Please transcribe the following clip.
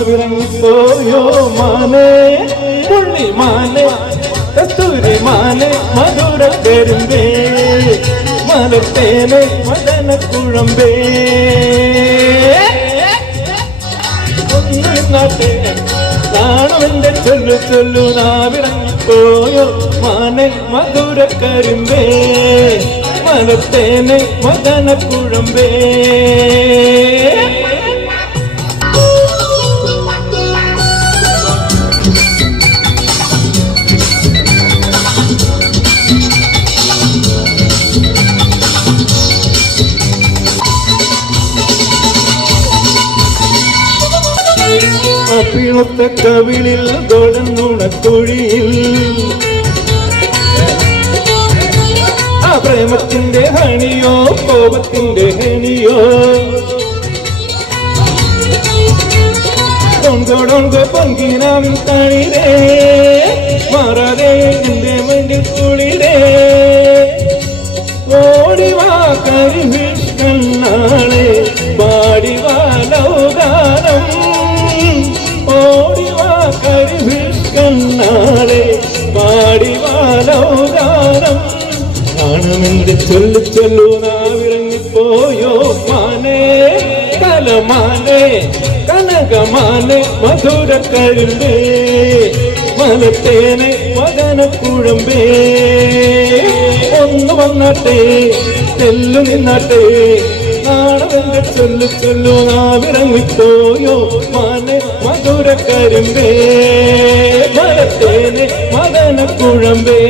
വിറങ്ങിപ്പോയോ മാനേ പുള്ളി മാനേ കസ്തൂരി മാനേ മധുര പെരുമ്പേ മലത്തേനെ മദന കുഴമ്പേ നാട്ടെ നാണമെന്റെ ചൊല്ലു ചൊല്ലു നാവിറങ്ങിപ്പോയോ മാനേ മധുര കരിമ്പേ മലത്തേനെ മദന കുഴമ്പേ പിളത്ത കവിളിൽ തൊടന്നുണക്കുഴിയിൽ ആ പ്രേമത്തിന്റെ ഹണിയോ കോപത്തിന്റെ ഹണിയോ കൊണ്ടോടൊങ്കോ പൊങ്കിനാം തണിരേ മാറാതെ എന്റെ മണ്ടിൽ കുളിരേ ഓടിവാ കരിവിഷ്കണ്ണാളെ പാടിവാ ലൗഗാനം ഓടിവാ കരിവിഷ്കണ്ണാളെ പാടിവാ ലൗഗാനം നാണമെന്റെ ചൊല്ലു ചൊല്ലു നാവിറങ്ങിപ്പോയോ മാനേ കലമാനേ കനകമാനേ മധുര കരുമ്പേ മലത്തേനെ മദന കുഴമ്പേ ഒന്ന് വന്നാട്ടെ തെല്ലു നിന്നാട്ടെ നാണമെന്റെ ചൊല്ലു ചൊല്ലു നാവിറങ്ങിപ്പോയോ മാനേ മധുര കരിമ്പേ മലത്തേനെ മദന കുഴമ്പേ